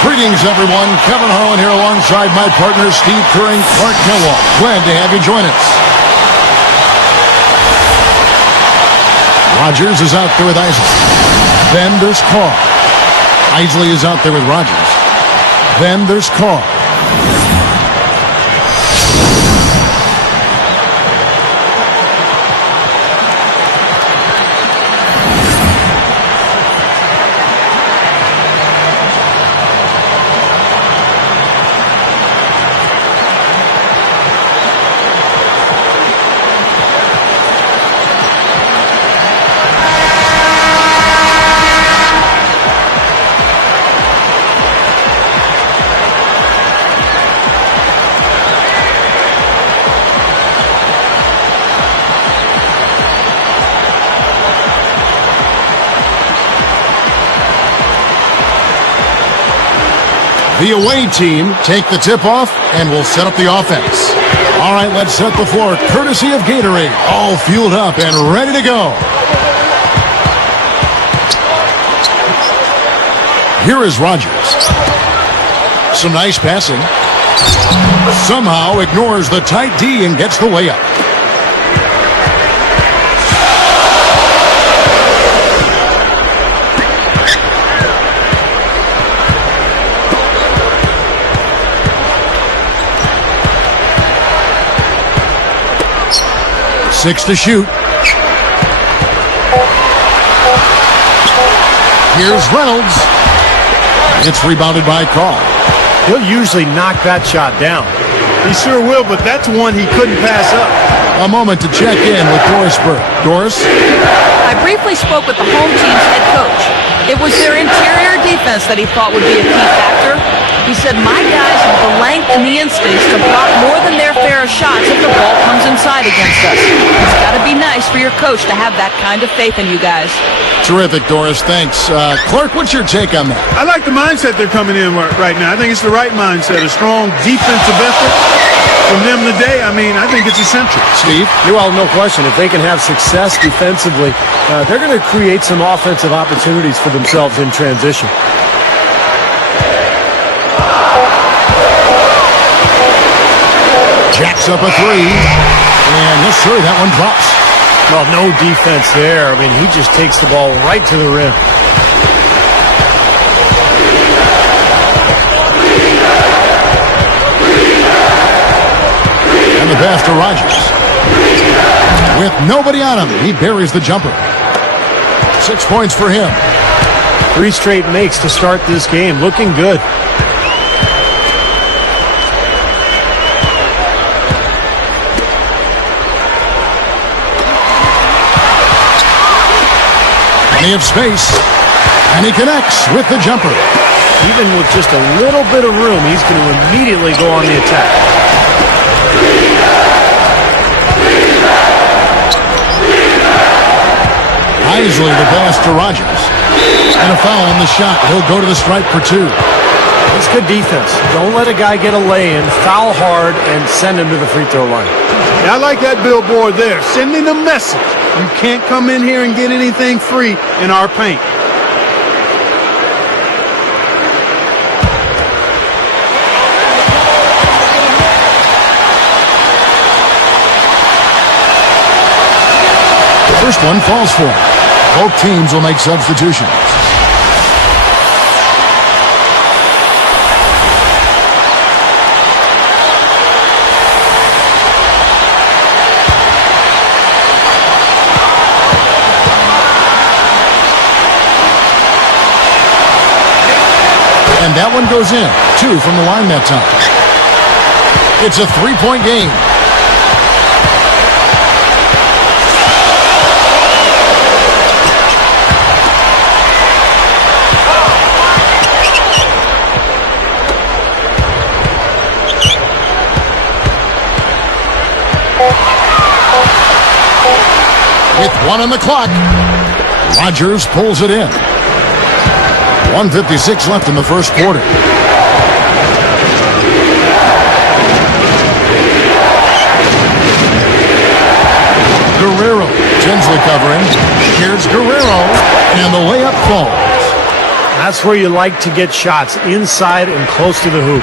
Greetings, everyone. Kevin Harlan here alongside my partner, Steve Kerr and Clark Kellogg. Glad to have you join us. Rogers is out there with Isley. Then there's Carr. Isley is out there with Rogers. Then there's Carr. The away team take the tip-off and will set up the offense. All right, let's set the floor courtesy of Gatorade. All fueled up and ready to go. Here is Rogers. Some nice passing. Somehow ignores the tight D and gets the layup. Six to shoot. Here's Reynolds. It's rebounded by Carr. He'll usually knock that shot down. He sure will, but that's one he couldn't pass up. A moment to check in with Doris Burke. Doris? I briefly spoke with the home team's head coach. It was their interior defense that he thought would be a key factor. He said, my guys have the length and the instincts to block more than their fair of shots if the ball comes inside against us. It's got to be nice for your coach to have that kind of faith in you guys. Terrific, Doris. Thanks. Clark, what's your take on that? I like the mindset they're coming in right now. I think it's the right mindset. A strong defensive effort from them today. I mean, I think it's essential. Steve? Well, no question. If they can have success defensively, they're going to create some offensive opportunities for themselves in transition. Jacks up a three. And yes, sir, that one drops. Well, no defense there. I mean, he just takes the ball right to the rim. And the pass to Rogers. With nobody on him, he buries the jumper. 6 points for him. 3 straight makes to start this game. Looking good. Plenty of space, and he connects with the jumper. Even with just a little bit of room, he's going to immediately go on the attack. Isley the pass to Rogers. And a foul on the shot. He'll go to the stripe for 2. That's good defense. Don't let a guy get a lay-in, foul hard, and send him to the free throw line. Yeah, I like that billboard there, sending a message. You can't come in here and get anything free in our paint. First one falls for him. Both teams will make substitutions. And that one goes in. 2 from the line that time. It's a 3-point game. With 1 on the clock, Rogers pulls it in. 1:56 left in the first quarter. Guerrero, Tinsley covering. Here's Guerrero, and the layup falls. That's where you like to get shots, inside and close to the hoop.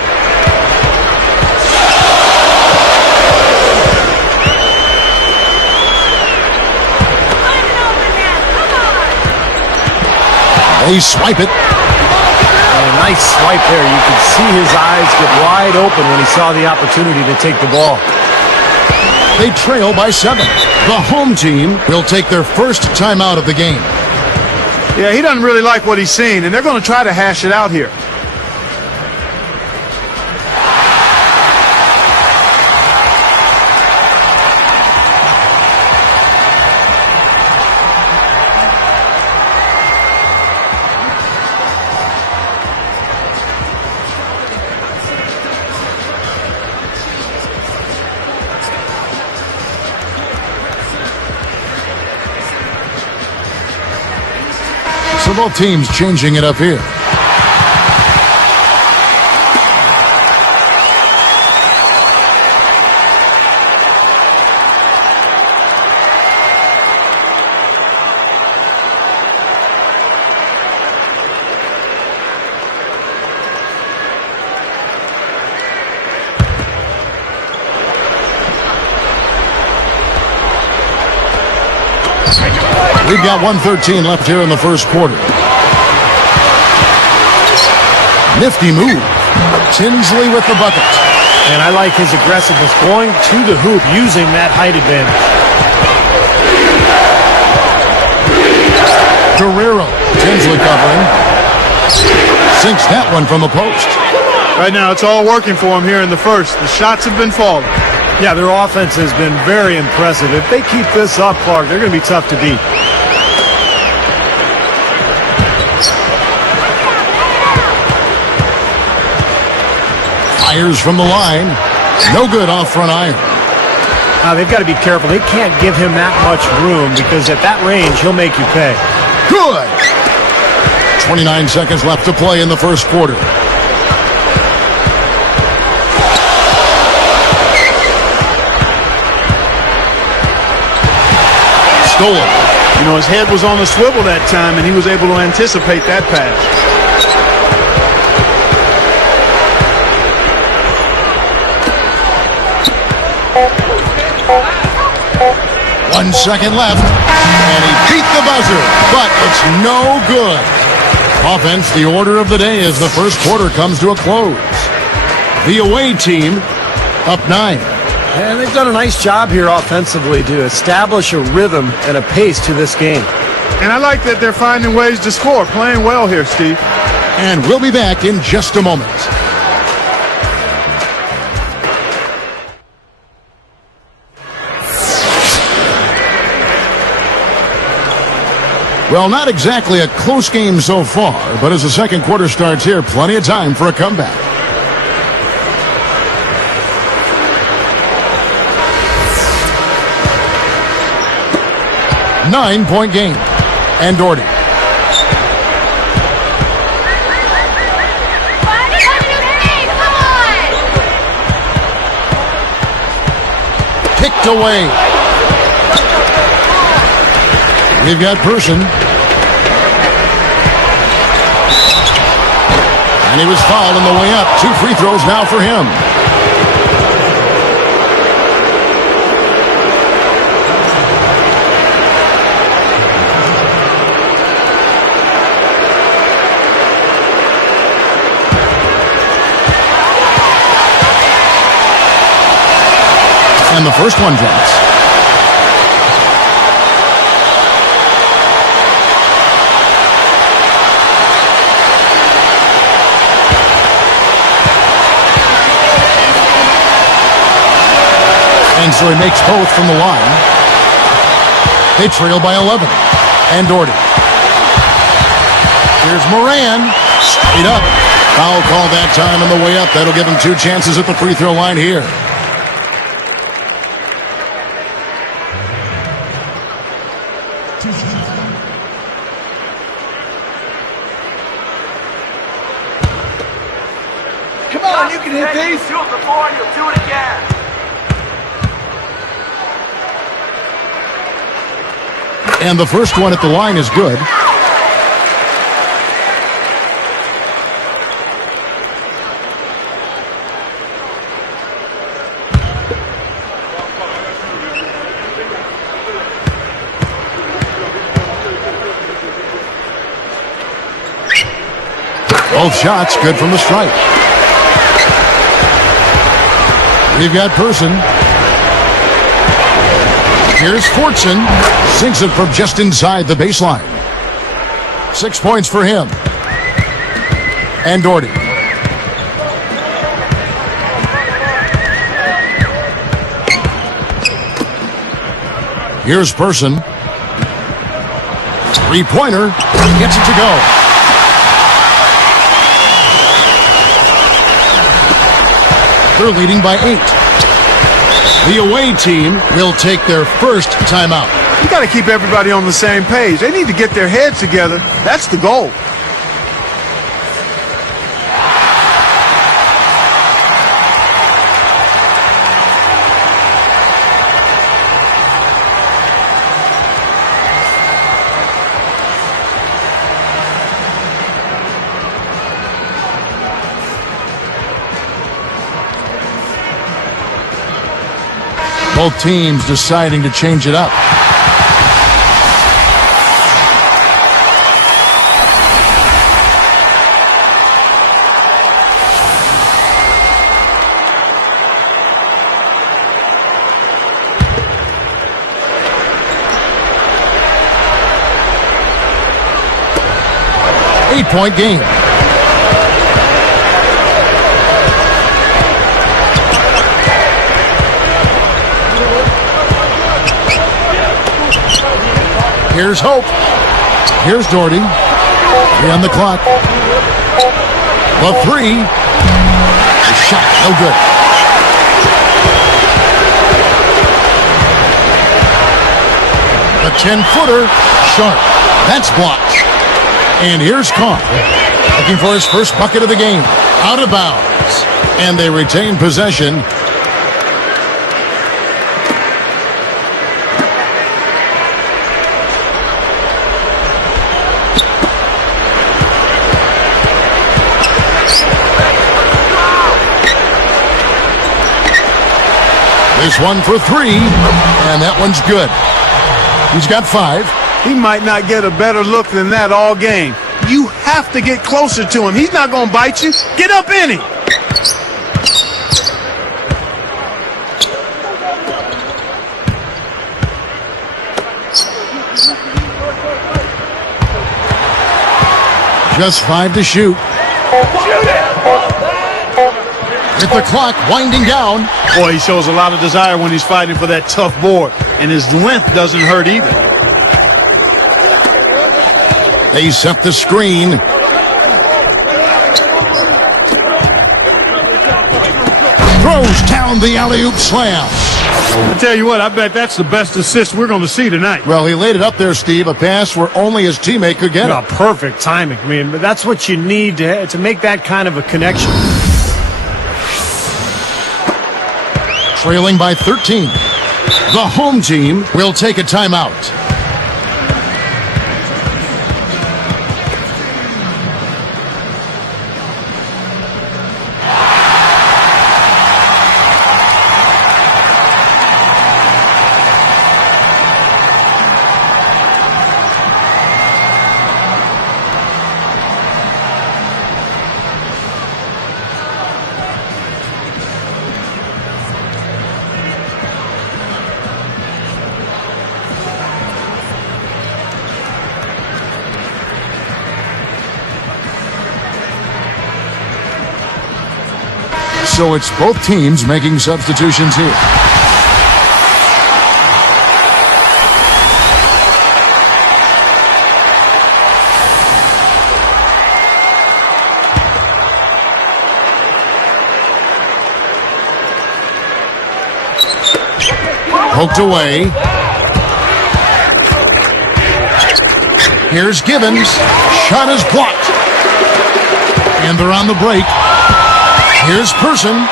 They swipe it. And a nice swipe there. You could see his eyes get wide open when he saw the opportunity to take the ball. They trail by 7. The home team will take their first timeout of the game. Yeah, he doesn't really like what he's seen, and they're going to try to hash it out here. So both teams changing it up here. We've got 1:13 left here in the first quarter. Nifty move. Tinsley with the bucket. And I like his aggressiveness going to the hoop using that height advantage. Guerrero. Tinsley covering. Sinks that one from the post. Right now, it's all working for him here in the first. The shots have been falling. Yeah, their offense has been very impressive. If they keep this up, Clark, they're going to be tough to beat. Fires from the line. No good off front iron. Now, they've got to be careful. They can't give him that much room because at that range, he'll make you pay. Good. 29 seconds left to play in the first quarter. Stolen. You know, his head was on the swivel that time, and he was able to anticipate that pass. One second left, and he beat the buzzer, but it's no good. Offense, the order of the day as the first quarter comes to a close. The away team up 9. And they've done a nice job here offensively to establish a rhythm and a pace to this game. And I like that they're finding ways to score, playing well here, Steve. And we'll be back in just a moment. Well, not exactly a close game so far, but as the second quarter starts here, plenty of time for a comeback. Nine-point game. And Doherty. Kicked away. We've got Person. And he was fouled on the way up. 2 free throws now for him. And the first one drops. And so he makes both from the line. They trail by 11. And Doherty. Here's Moran. Straight up. Foul call that time on the way up. That'll give him 2 chances at the free throw line here. Come on, you can hit these. Do it before and you'll do it again. And the first one at the line is good. Both shots good from the stripe. We've got Person. Here's Fortson. Sinks it from just inside the baseline. 6 points for him. And Doherty. Here's Person. Three-pointer. Gets it to go. They're leading by 8. The away team will take their first timeout. You got to keep everybody on the same page. They need to get their heads together. That's the goal. Both teams deciding to change it up. Eight-point game. Here's Hope. Here's Doherty. 3 on the clock. The three. The shot, no good. The 10-footer, sharp. That's blocked. And here's Cobb, looking for his first bucket of the game. Out of bounds. And they retain possession. This one for 3, and that one's good. He's got 5. He might not get a better look than that all game. You have to get closer to him. He's not going to bite you. Get up in him. Just 5 to shoot. With the clock winding down. Boy, he shows a lot of desire when he's fighting for that tough board, and his length doesn't hurt either. They set the screen. Throws down the alley-oop slam. I tell you what, I bet that's the best assist we're going to see tonight. Well, he laid it up there, Steve, a pass where only his teammate could get it. Perfect timing. I mean, that's what you need to make that kind of a connection. Trailing by 13. The home team will take a timeout. So it's both teams making substitutions here. Poked away. Here's Gibbons. Shot is blocked. And they're on the break. Here's Person.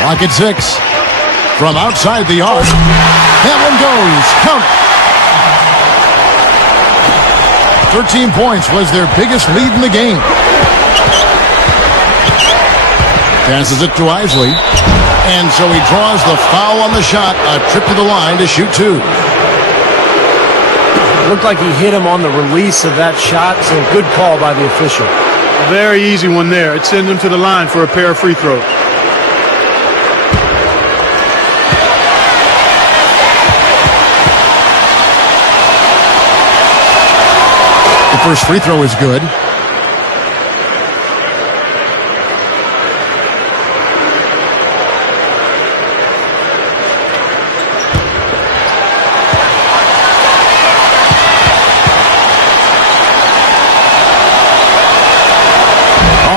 Clock at 6. From outside the arc. That one goes. Count it. 13 points was their biggest lead in the game. Passes it to Isley. And so he draws the foul on the shot, a trip to the line to shoot 2. Looked like he hit him on the release of that shot, so good call by the official. A very easy one there. It sends him to the line for a pair of free throws. The first free throw is good.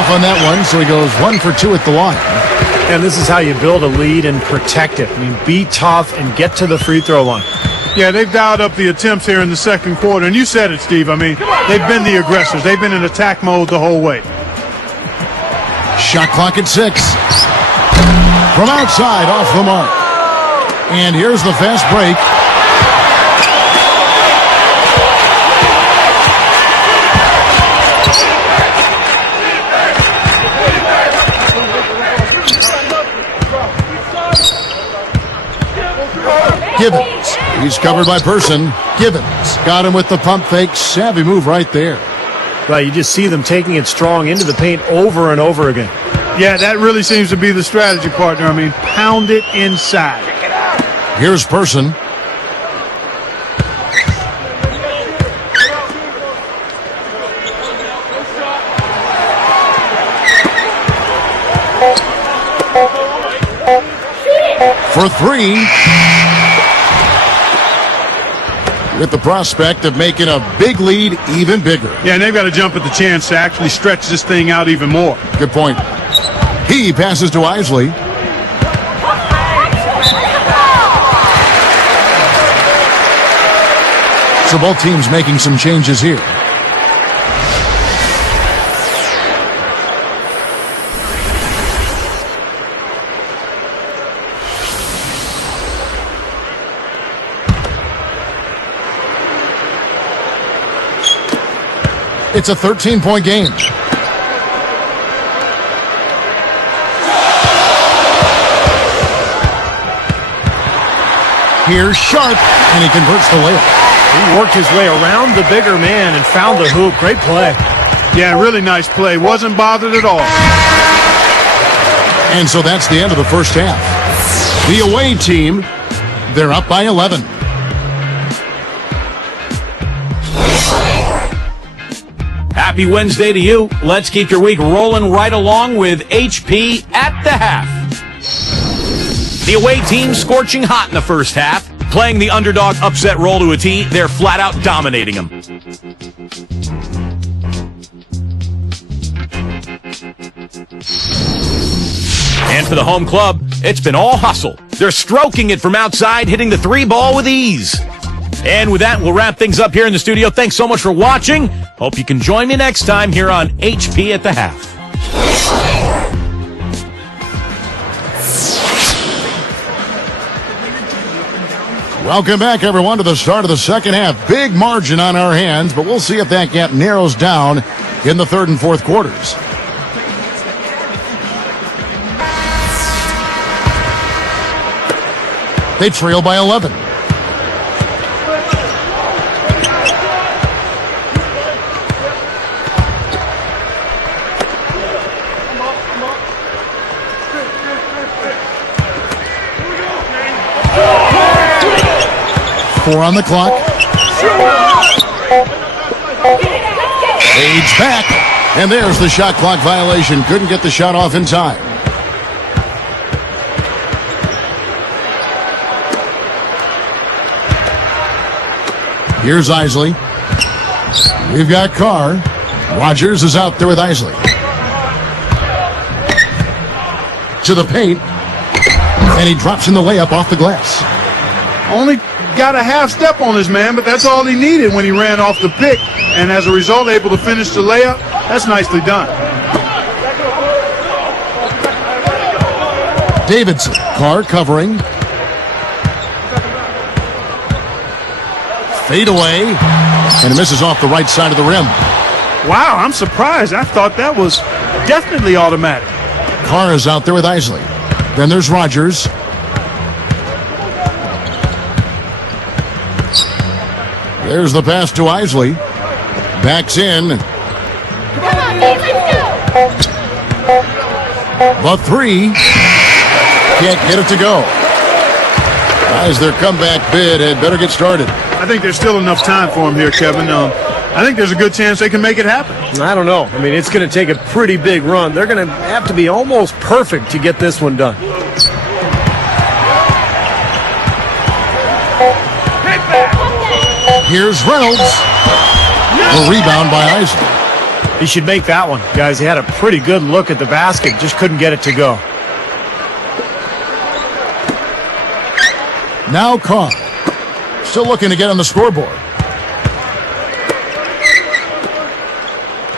On that one, so he goes 1 for 2 at the line. And this is how you build a lead and protect it. I mean, be tough and get to the free throw line. Yeah, they've dialed up the attempts here in the second quarter, and you said it, Steve. I mean, they've been the aggressors. They've been in attack mode the whole way. Shot clock at 6. From outside, off the mark. And here's the fast break. Gibbons. He's covered by Person. Gibbons got him with the pump fake. Savvy move right there. Right, you just see them taking it strong into the paint over and over again. Yeah, that really seems to be the strategy, partner. I mean, pound it inside. Here's Person. For 3. With the prospect of making a big lead even bigger. Yeah, and they've got to jump at the chance to actually stretch this thing out even more. Good point. He passes to Isley. So both teams making some changes here. It's a 13-point game. Here's Sharp, and he converts the layup. He worked his way around the bigger man and found the hoop. Great play. Yeah, really nice play. Wasn't bothered at all. And so that's the end of the first half. The away team, they're up by 11. Happy Wednesday to you. Let's keep your week rolling right along with HP at the half. The away team scorching hot in the first half. Playing the underdog upset role to a T, they're flat out dominating them. And for the home club, it's been all hustle. They're stroking it from outside, hitting the 3 ball with ease. And with that, we'll wrap things up here in the studio. Thanks so much for watching. Hope you can join me next time here on HP at the Half. Welcome back, everyone, to the start of the second half. Big margin on our hands, but we'll see if that gap narrows down in the third and fourth quarters. They trail by 11. Four on the clock. Aids back. And there's the shot clock violation. Couldn't get the shot off in time. Here's Isley. We've got Carr. Rogers is out there with Isley. To the paint. And he drops in the layup off the glass. Only got a half step on his man, but that's all he needed when he ran off the pick. And as a result, able to finish the layup. That's nicely done. Davidson. Carr covering. Fade away. And it misses off the right side of the rim. Wow, I'm surprised. I thought that was definitely automatic. Carr is out there with Isley. Then there's Rogers. There's the pass to Isley. Backs in. The three. Can't get it to go. Guys, their comeback bid had better get started. I think there's still enough time for him here, Kevin. I think there's a good chance they can make it happen. I don't know. I mean, it's going to take a pretty big run. They're going to have to be almost perfect to get this one done. Here's Reynolds. The rebound by Isley. He should make that one. Guys, he had a pretty good look at the basket. Just couldn't get it to go. Now Carr. Still looking to get on the scoreboard.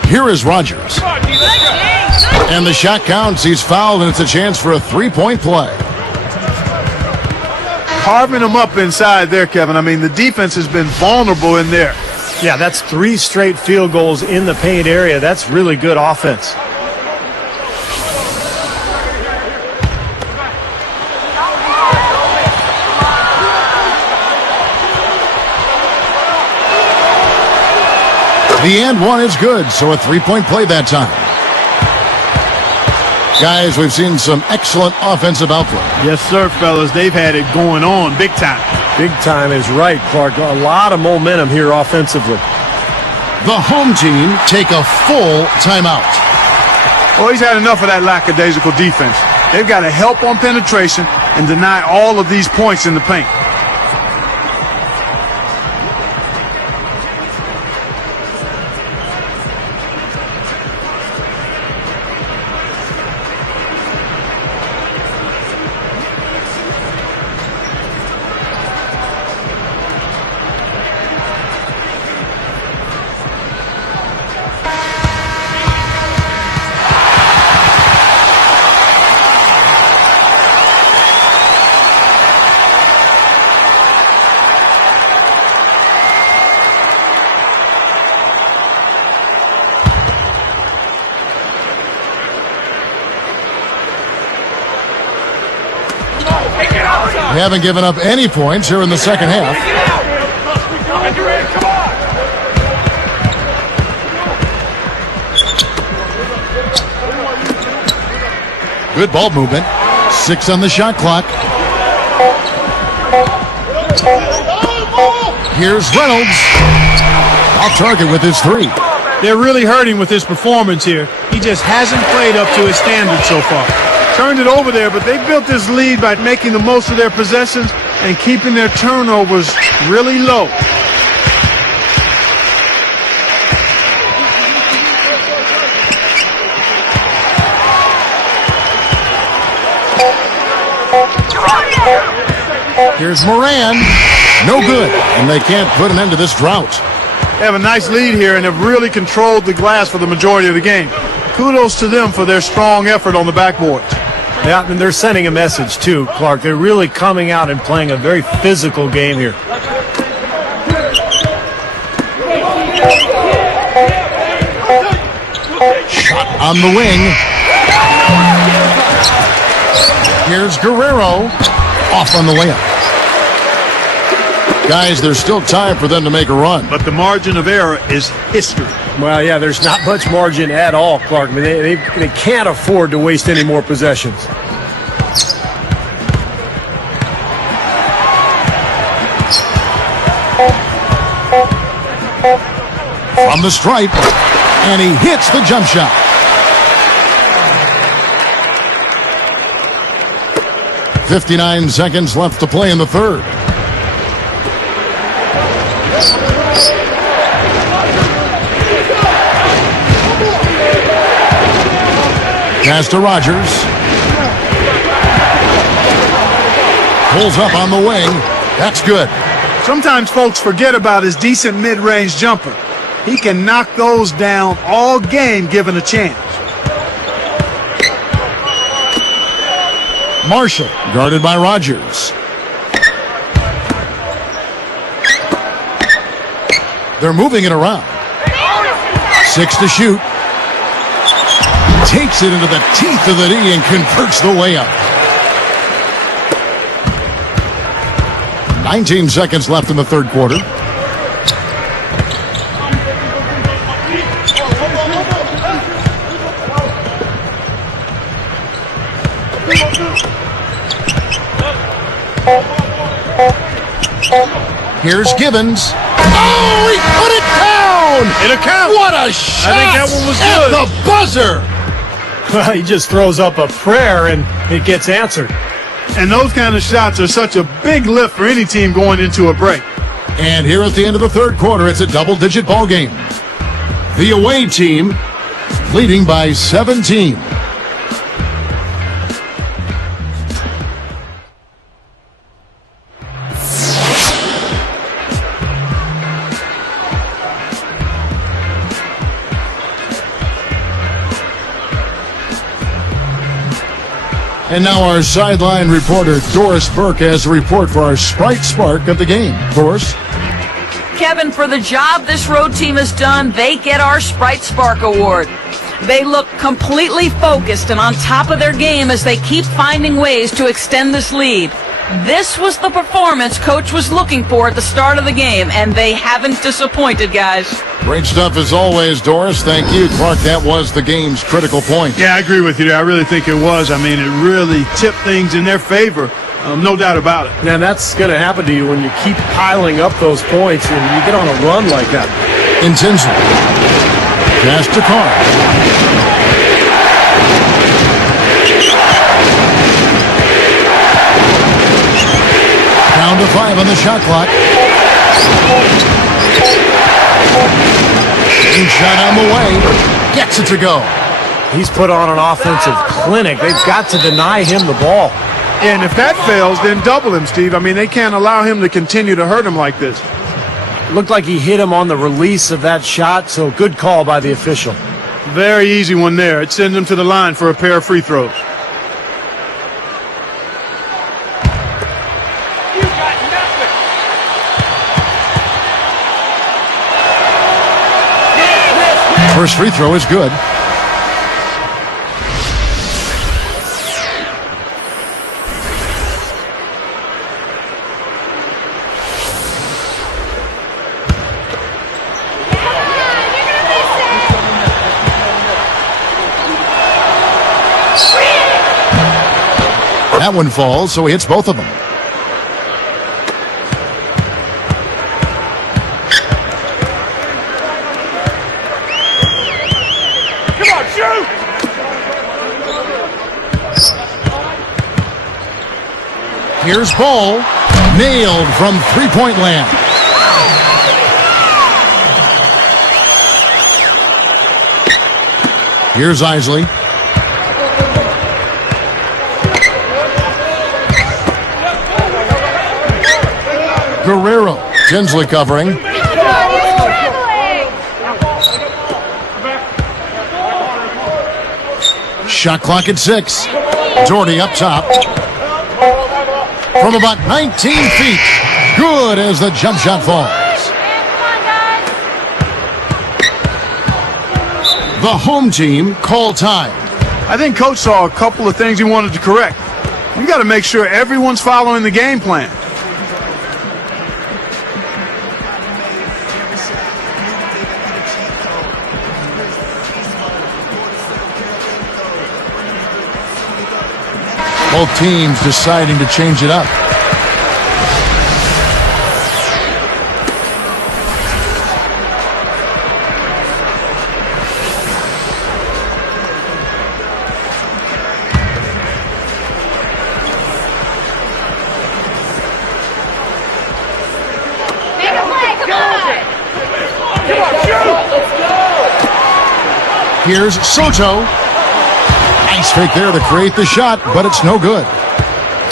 Here is Rogers. And the shot counts. He's fouled, and it's a chance for a three-point play. Carving them up inside there, Kevin. I mean, the defense has been vulnerable in there. Yeah, that's 3 straight field goals in the paint area. That's really good offense. The and one is good, so a three-point play that time. Guys, we've seen some excellent offensive output. Yes, sir, fellas. They've had it going on big time. Big time is right, Clark. A lot of momentum here offensively. The home team take a full timeout. Well, he's had enough of that lackadaisical defense. They've got to help on penetration and deny all of these points in the paint. They haven't given up any points here in the second half. Good ball movement. 6 on the shot clock. Here's Reynolds. Off target with his 3. They're really hurting with his performance here. He just hasn't played up to his standards so far. Turned it over there, but they built this lead by making the most of their possessions and keeping their turnovers really low. Here's Moran. No good, and they can't put an end to this drought. They have a nice lead here and have really controlled the glass for the majority of the game. Kudos to them for their strong effort on the backboard. Yeah, and they're sending a message too, Clark. They're really coming out and playing a very physical game here. Shot on the wing. Here's Guerrero. Off on the layup. Guys, there's still time for them to make a run. But the margin of error is history. Well, yeah, there's not much margin at all, Clark. I mean, they can't afford to waste any more possessions. From the stripe, and he hits the jump shot. .59 seconds left to play in the third. Pass to Rogers. Pulls up on the wing. That's good. Sometimes folks forget about his decent mid-range jumper. He can knock those down all game given a chance. Marshall, guarded by Rogers. They're moving it around. 6 to shoot. Takes it into the teeth of the D and converts the layup. 19 seconds left in the third quarter. Here's Gibbons. Oh, he put it down! It'll count. What a shot! I think that one was at good. The buzzer! Well, he just throws up a prayer and it gets answered. And those kind of shots are such a big lift for any team going into a break. And here at the end of the third quarter, it's a double-digit ball game. The away team leading by 17. And now our sideline reporter, Doris Burke, has a report for our Sprite Spark of the game. Doris? Kevin, for the job this road team has done, they get our Sprite Spark Award. They look completely focused and on top of their game as they keep finding ways to extend this lead. This was the performance Coach was looking for at the start of the game, and they haven't disappointed, guys. Great stuff as always, Doris. Thank you. Clark, that was the game's critical point. Yeah, I agree with you there. I really think it was. I mean, it really tipped things in their favor. No doubt about it. Now, that's going to happen to you when you keep piling up those points and you get on a run like that. Intentionally. Pass to Carr. Down to 5 on the shot clock. New shot on the way. Gets it to go. He's put on an offensive clinic. They've got to deny him the ball. And if that fails, then double him, Steve. I mean, they can't allow him to continue to hurt him like this. Looked like he hit him on the release of that shot, so good call by the official. Very easy one there. It sends him to the line for a pair of free throws. First free throw is good. That one falls, so he hits both of them. Come on, shoot! Here's Ball. Nailed from three-point land. Here's Isley. Guerrero. Tinsley covering. Shot clock at 6. Doherty up top. From about 19 feet. Good as the jump shot falls. The home team call time. I think Coach saw a couple of things he wanted to correct. You got to make sure everyone's following the game plan. Both teams deciding to change it up. Make a play, come on! Come on, shoot! Let's go! Here's Soto. Nice fake there to create the shot, but it's no good.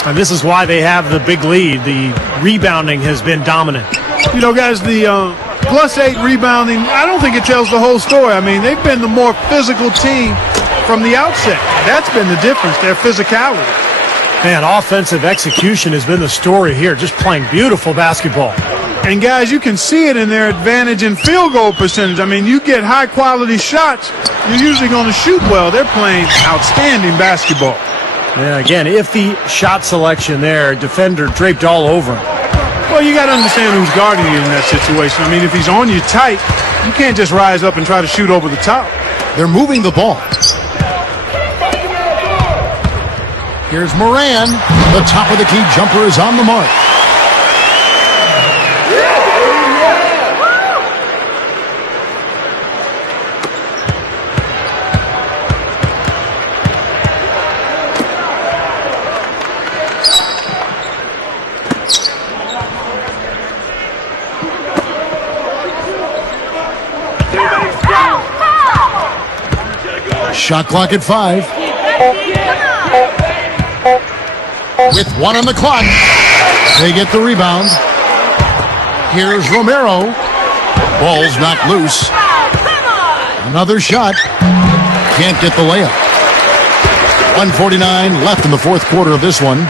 And this is why they have the big lead. The rebounding has been dominant. You know, guys, the +8 rebounding, I don't think it tells the whole story. I mean, they've been the more physical team from the outset. That's been the difference, their physicality. Man, offensive execution has been the story here, just playing beautiful basketball. And, guys, you can see it in their advantage in field goal percentage. I mean, you get high-quality shots, you're usually going to shoot well. They're playing outstanding basketball. Yeah, again, if the shot selection there, defender draped all over him. Well, you got to understand who's guarding you in that situation. I mean, if he's on you tight, you can't just rise up and try to shoot over the top. They're moving the ball. Here's Moran. The top of the key jumper is on the mark. Shot clock at 5. With 1 on the clock, they get the rebound. Here's Romero. Ball's knocked loose. Another shot. Can't get the layup. 1:49 left in the fourth quarter of this one.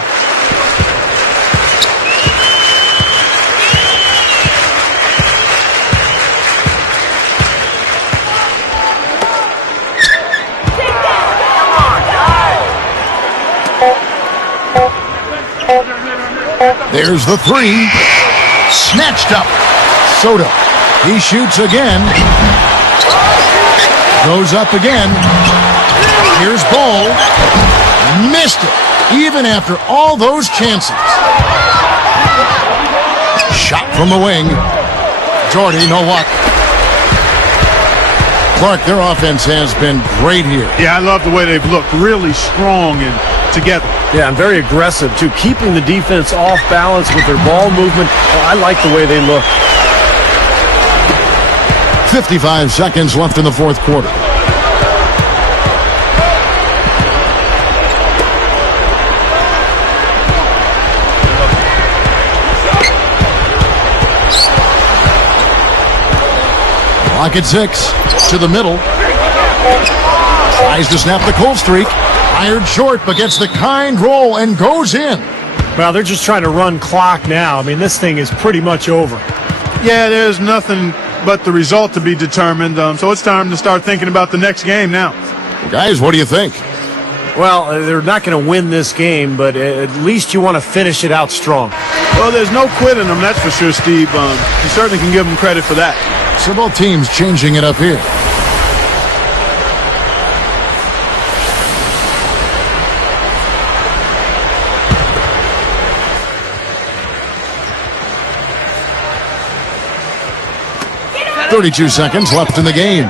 There's the 3. Snatched up. Soto. He shoots again. Goes up again. Here's Ball. Missed it. Even after all those chances. Shot from the wing. Jordy, no luck. Clark, their offense has been great here. Yeah, I love the way they've looked. Really strong and together. Yeah, and very aggressive, too. Keeping the defense off balance with their ball movement. I like the way they look. 55 seconds left in the fourth quarter. Clock at 6. To the middle. Tries to snap the cold streak. Fired short, but gets the kind roll and goes in. Well, they're just trying to run clock now. I mean, this thing is pretty much over. Yeah, there's nothing but the result to be determined. So it's time to start thinking about the next game now. Guys, what do you think? Well, they're not going to win this game, but at least you want to finish it out strong. Well, there's no quitting them, that's for sure, Steve. You certainly can give them credit for that. So both teams changing it up here. .32 seconds left in the game.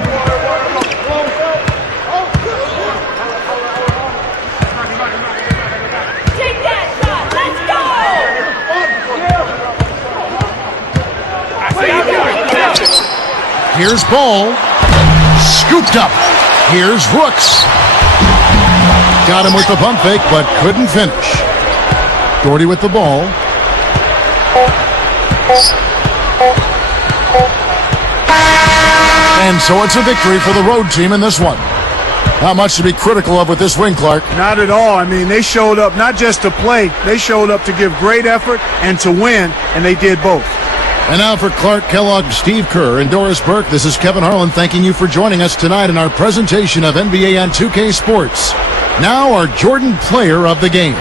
Take that shot. Let's go. Here's Ball. Scooped up. Here's Rooks. Got him with the pump fake, but couldn't finish. Doherty with the ball. And so it's a victory for the road team in this one. Not much to be critical of with this win, Clark. Not at all. I mean, they showed up not just to play, they showed up to give great effort and to win, and they did both. And now for Clark Kellogg, Steve Kerr, and Doris Burke, this is Kevin Harlan thanking you for joining us tonight in our presentation of NBA on 2K Sports. Now our Jordan Player of the Game.